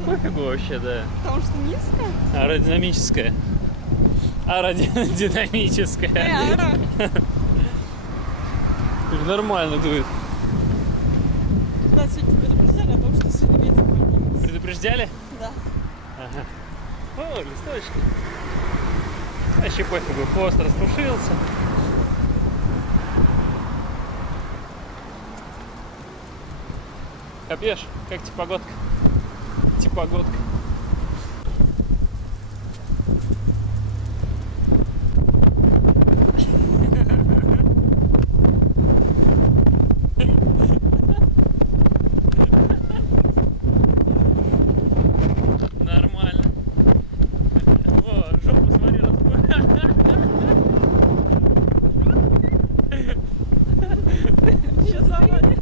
пофигу вообще, да. Потому что низко? Аэродинамическая. Аэродинамическая. Нормально дует. Да, сегодня предупреждали о том, что сегодня ветер поднимется. Предупреждали? Да. Ага. О, листочки. Вообще пофигу, хвост распушился. Капеш, как тебе погодка? Погодка. Нормально. О, жопу смотри, Сейчас заводит.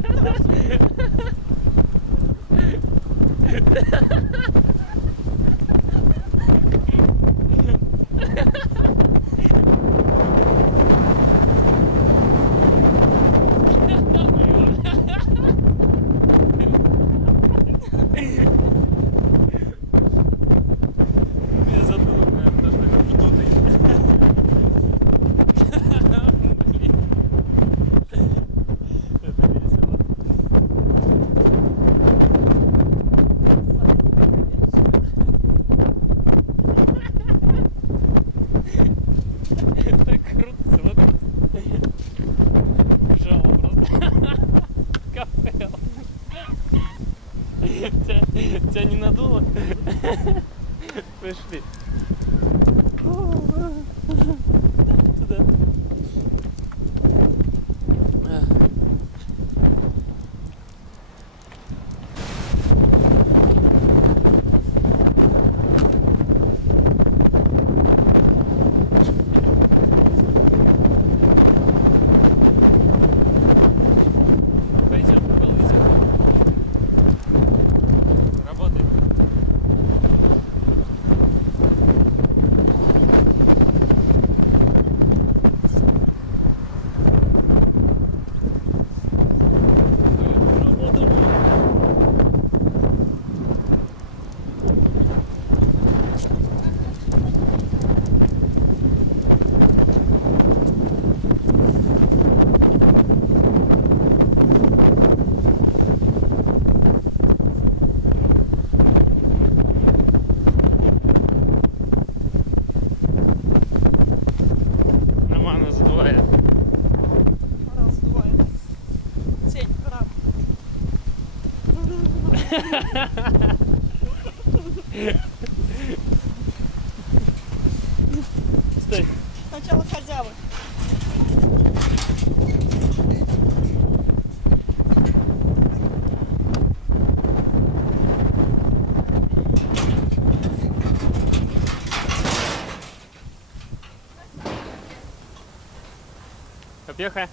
Тебя не надуло? Пошли. Туда. Стой. Сначала хозяева. Капеха.